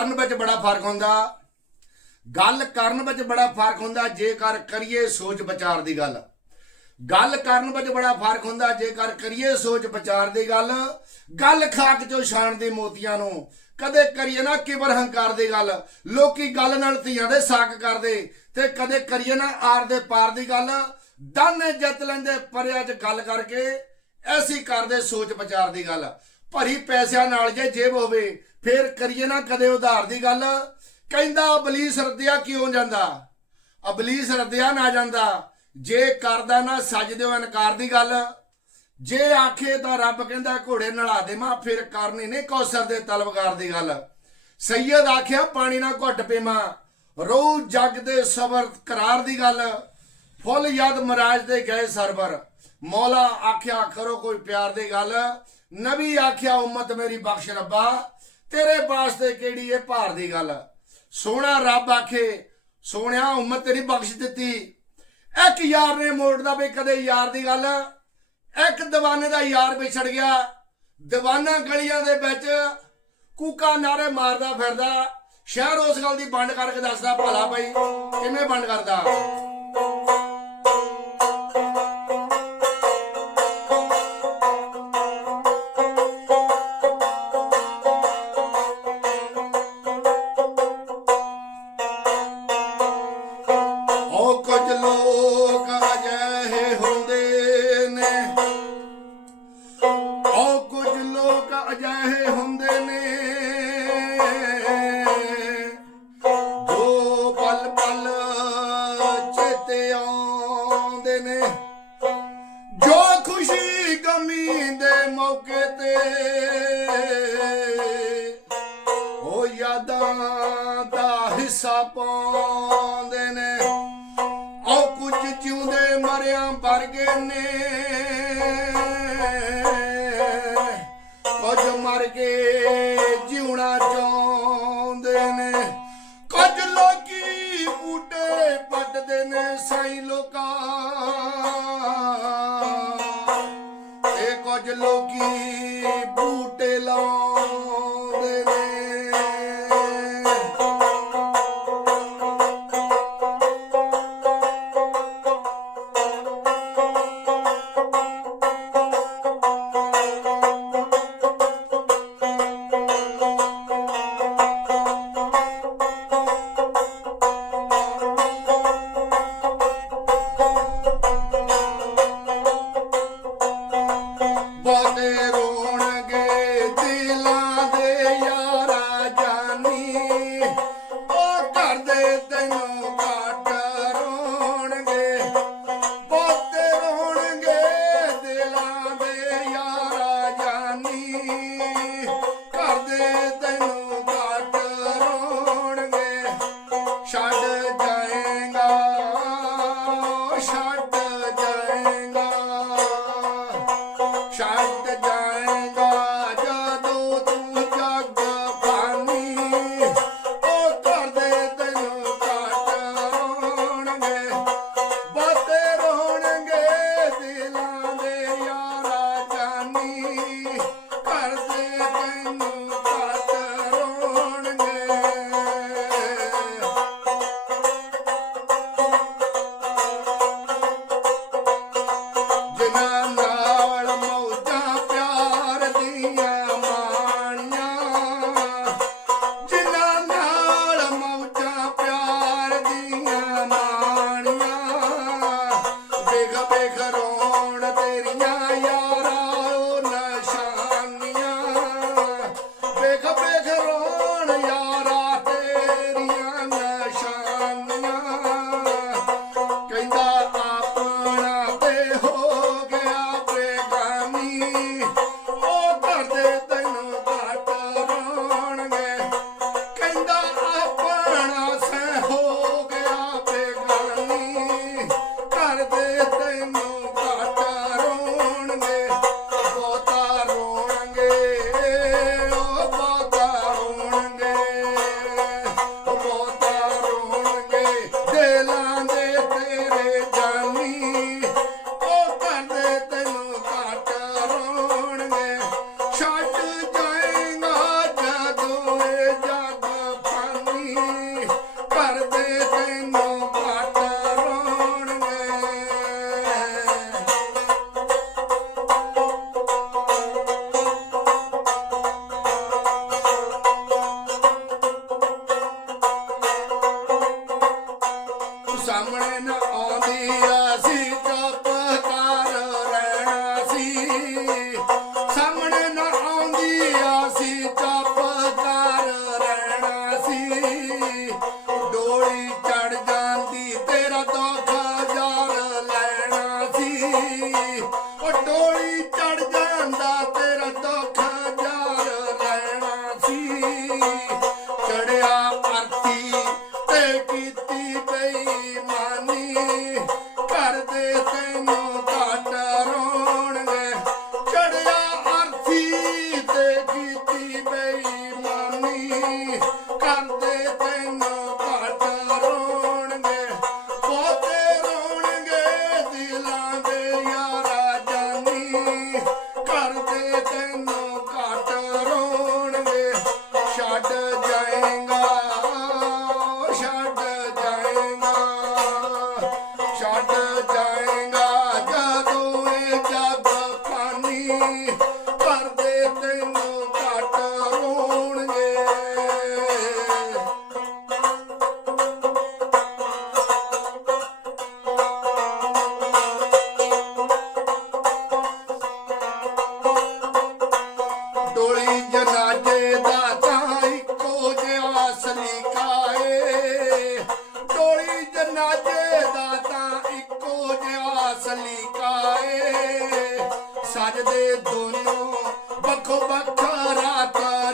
ਕਰਨ ਵਿੱਚ ਬੜਾ ਫ਼ਰਕ ਹੁੰਦਾ। ਗੱਲ ਕਰਨ ਵਿੱਚ ਬੜਾ ਫ਼ਰਕ ਹੁੰਦਾ, ਜੇਕਰ ਕਰੀਏ ਸੋਚ ਵਿਚਾਰ ਦੀ ਗੱਲ। ਗੱਲ ਕਰਨ ਵਿੱਚ ਬੜਾ ਫ਼ਰਕ ਹੁੰਦਾ, ਜੇਕਰ ਕਰੀਏ ਸੋਚ ਵਿਚਾਰ ਦੀ ਗੱਲ। ਗੱਲ ਖਾਕ ਚੋਂ ਛਾਣ ਦੇ ਮੋਤੀਆਂ ਨੂੰ। ਕਦੇ ਕਰੀਏ ਨਾ ਕਿਬਰ ਹੰਕਾਰ ਦੀ ਗੱਲ। ਲੋਕੀ ਗੱਲ ਨਾਲ ਧੀਆਂ ਦੇ ਸਾਕ ਕਰਦੇ ਤੇ ਕਦੇ ਕਰੀਏ ਨਾ ਆਰ ਦੇ ਪਾਰ ਦੀ ਗੱਲ। ਦਾਨੇ ਜਿੱਤ ਲੈਂਦੇ ਪਰਿਆ ਚ ਗੱਲ ਕਰਕੇ, ਐਸੀ ਕਰਦੇ ਸੋਚ ਵਿਚਾਰ ਦੀ ਗੱਲ। ਭਰੀ ਪੈਸਿਆਂ ਨਾਲ ਜੇ ਜੇਬ ਹੋਵੇ ਫੇਰ ਕਰੀਏ ਨਾ ਕਦੇ ਉਧਾਰ ਦੀ ਗੱਲ। ਕਹਿੰਦਾ, ਅਬਲੀਸ ਰੱਦਿਆ ਕਿਉਂ ਜਾਂਦਾ? ਅਬਲੀਸ ਰੱਦਿਆ ਨਾ ਜਾਂਦਾ। ਜੇ ਕਰਦਾ ਨਾ ਸਜਦਿਓ ਇਨਕਾਰ ਦੀ ਗੱਲ। ਜੇ ਆਖੇ ਤਾਂ ਰੱਬ ਕਹਿੰਦਾ, ਘੋੜੇ ਨਲਾ ਦੇਵਾਂ ਫਿਰ ਕਰਨੀ ਨਹੀਂ ਕੌਸਰ ਦੇ ਤਲਵਗਾਰ ਦੀ ਗੱਲ। ਸੈਯਦ ਆਖਿਆ, ਪਾਣੀ ਨਾ ਘੁੱਟ ਪੀਵਾਂ ਰੋ ਜਗ ਦੇ ਸਬਰ ਕਰਾਰ ਦੀ ਗੱਲ। ਫੁੱਲ ਯਦ ਮਹਾਰਾਜ ਦੇ ਗਏ ਸਰਬਰ। ਮੌਲਾ ਆਖਿਆ, ਕਰੋ ਕੋਈ ਪਿਆਰ ਦੀ ਗੱਲ। ਨਬੀ ਆਖਿਆ, ਉਮਤ ਮੇਰੀ ਬਖਸ਼ ਰੱਬਾ। ਤੇਰੇ ਵਾਸਤੇ ਕਿਹੜੀ ਇਹ ਭਾਰ ਦੀ ਗੱਲ? ਸੋਹਣਾ ਰੱਬ ਆਖੇ, ਸੋਹਣਿਆ ਉਮਤ ਤੇਰੀ ਬਖਸ਼ ਦਿੱਤੀ। ਇੱਕ ਯਾਰ ਨੇ ਮੋੜਦਾ ਵੀ ਕਦੇ ਯਾਰ ਦੀ ਗੱਲ। ਇੱਕ ਦੀਵਾਨੇ ਦਾ ਯਾਰ ਵਿਛੜ ਗਿਆ। ਦੀਵਾਨਾ ਗਲੀਆਂ ਦੇ ਵਿੱਚ ਕੂਕਾ ਨਾਰੇ ਮਾਰਦਾ ਫਿਰਦਾ। ਸ਼ਹਿਰ ਉਸ ਗੱਲ ਦੀ ਬੰਡ ਕਰਕੇ ਦੱਸਦਾ, ਭਲਾ ਭਾਈ ਕਿਵੇਂ ਬੰਡ ਕਰਦਾ? ਕੁਝ ਲੋਕ ਅਜਿਹੇ ਹੁੰਦੇ ਨੇ। ਉਹ ਕੁਝ ਲੋਕ ਅਜਿਹੇ ਹੁੰਦੇ ਨੇ। ਜੋ ਪਲ ਪਲ ਚੇਤੇ ਆਉਂਦੇ ਨੇ। ਜੋ ਖੁਸ਼ੀ ਗਮੀ ਦੇ ਮੌਕੇ ਤੇ। ਉਹ ਯਾਦਾਂ ਦਾ ਹਿੱਸਾ ਪਾਉਂਦੇ ਵਰਗੇ ਨੇ। ਕੁਝ ਮਰ ਗਏ ਜਿਉਣਾ ਚਾਹੁੰਦੇ ਚੜ ਕਰਦੇ ਦੋਨੋਂ ਵੱਖੋ ਵੱਖਰਾ ਰਾਤਾਂ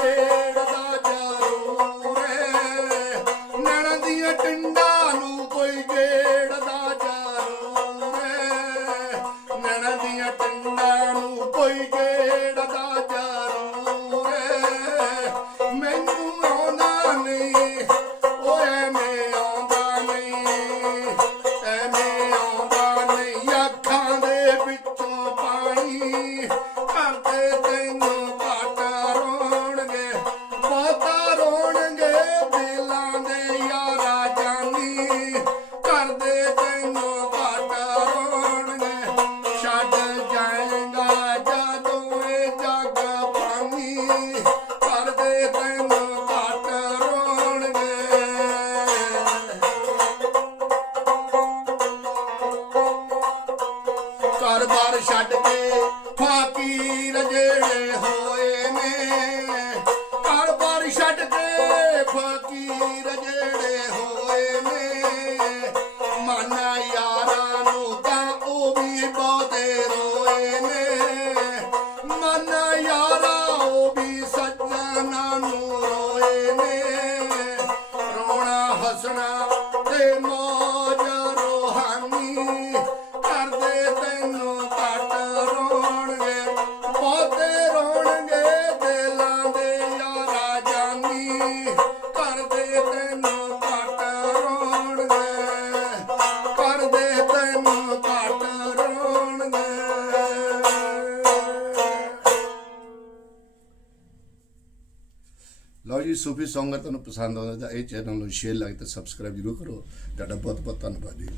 say ਕੀ ਰਜੜੇ ਹੋਏ ਨੇ। ਸੂਫੀ ਸੌਂਗਰ ਤੁਹਾਨੂੰ ਪਸੰਦ ਆਉਂਦਾ ਤਾਂ ਇਹ ਚੈਨਲ ਨੂੰ ਸ਼ੇਅਰ ਲਾਈਕ ਤੇ ਸਬਸਕ੍ਰਾਈਬ ਜ਼ਰੂਰ ਕਰੋ। ਤੁਹਾਡਾ ਬਹੁਤ ਬਹੁਤ ਧੰਨਵਾਦ ਜੀ।